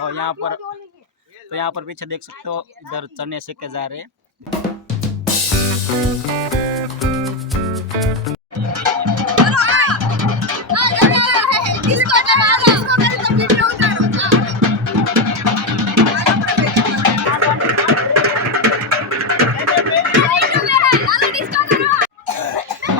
और यहाँ पर पीछे देख सकते हो, इधर चने सेके जा रहे हैं।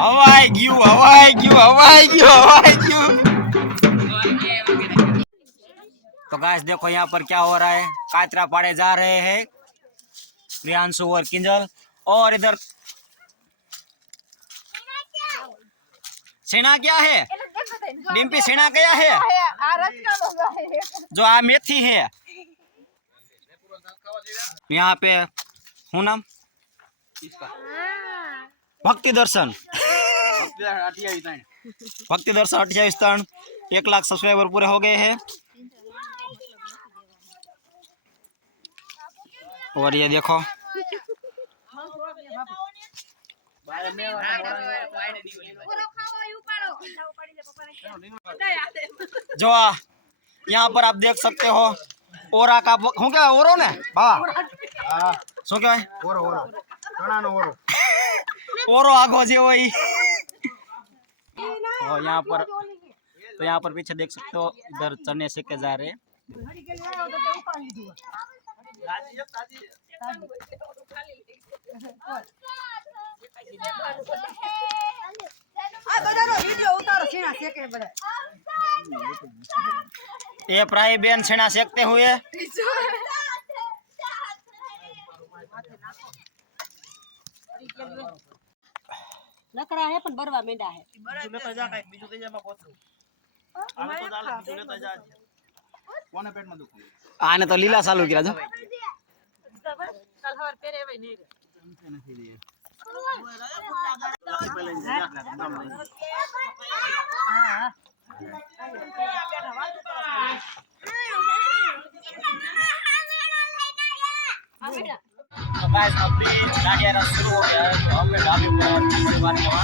हवाई गयू। तो गाइस देखो यहाँ पर क्या हो रहा है, कातरा पाड़े जा रहे हैं प्रियांशु और किंजल। और इधर सेना क्या है, डिम्पी सेना क्या है, जो आ मेथी है यहाँ पे। हूँ नाम भक्ति दर्शन 28 टन 1 लाख सब्सक्राइबर पूरे हो गए हैं। और ये देखो जो यहाँ पर आप देख सकते हो, ओरा का हूँ क्या ओरो ने हाँ शू क्या ओरो आगो जे वही। और यहाँ पर पीछे देख सकते हो, इधर चने सेके जा रहे हैं। ये प्राय बेन छेना सेकते हुए लकड़ा है पण बरवा मेंढा है। आने तो लीला चालू किया जो गाइस अभी गाड़ियां रश शुरू हो गया है, तो हम ढाबे पर बात करवा।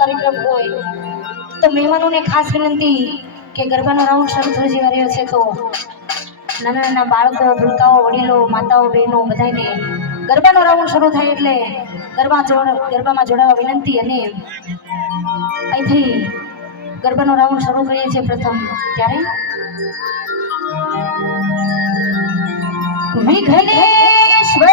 કાર્યક્રમ હોય તો મહેમાનોને ખાસ વિનંતી કે ગરબાનો રાઉન્ડ શરૂ થઈ જવા રહ્યો છે, તો નાના નાના બાળકો, ભૂલકાઓ, વડીલો, માતાઓ, બહેનો બધાને ગરબાનો રાઉન્ડ શરૂ થાય એટલે ગરબામાં જોડાવા વિનંતી। અને અહીંથી ગરબાનો રાઉન્ડ શરૂ કરીએ છીએ પ્રથમ ત્યારે વિઘ્નેશ્વર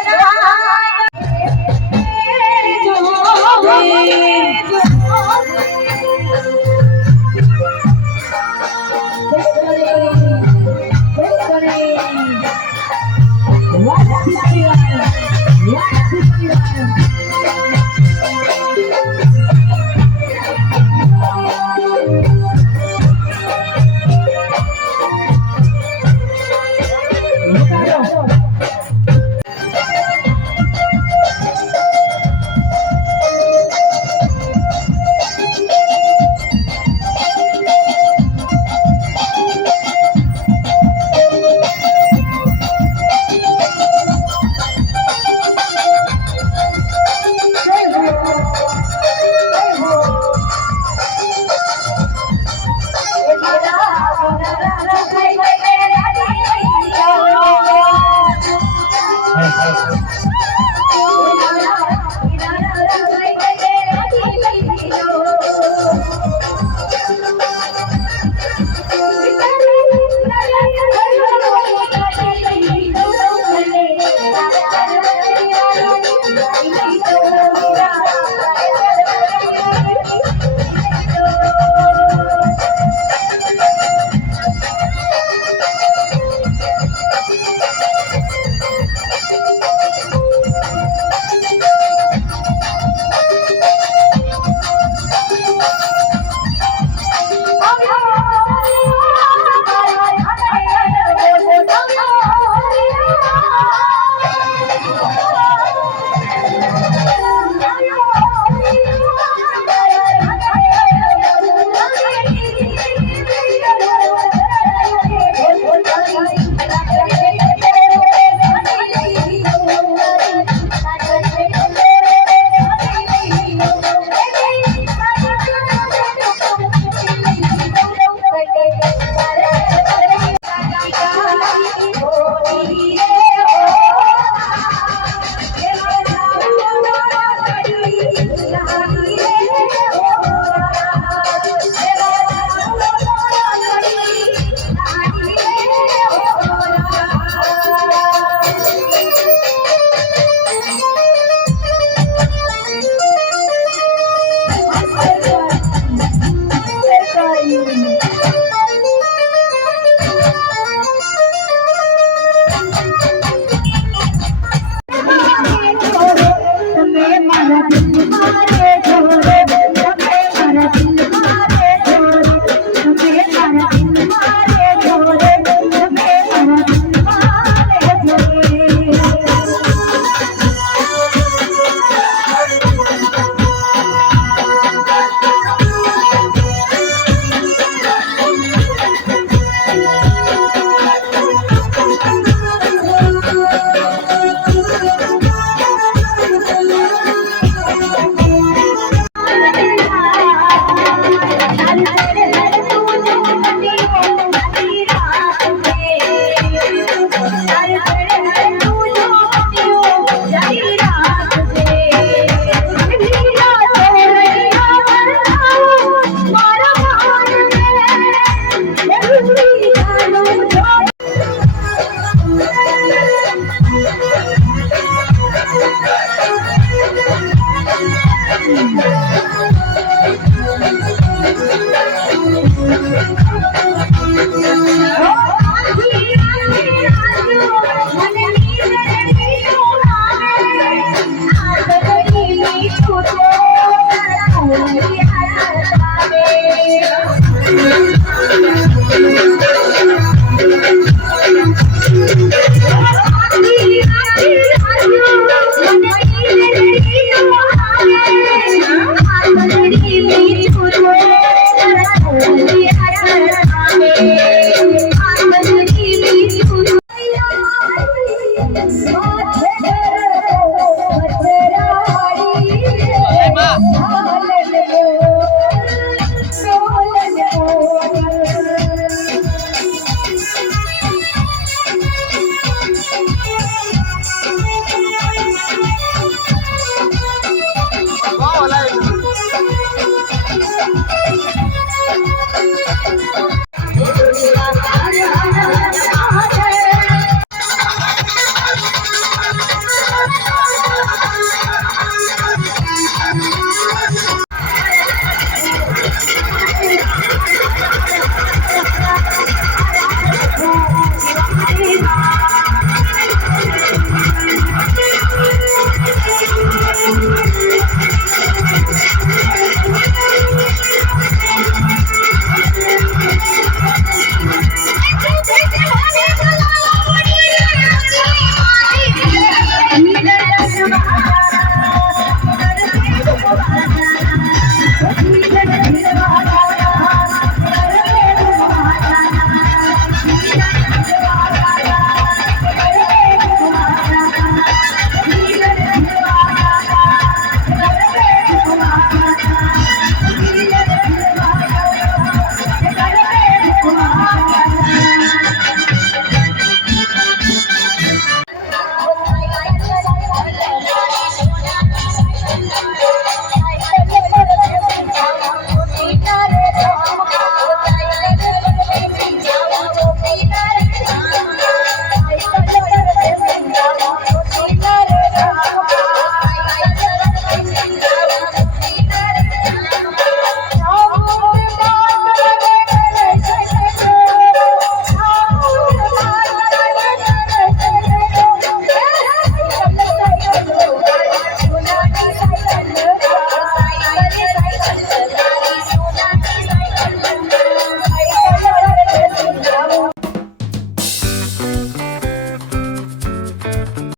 તમે મારા દિલ મારે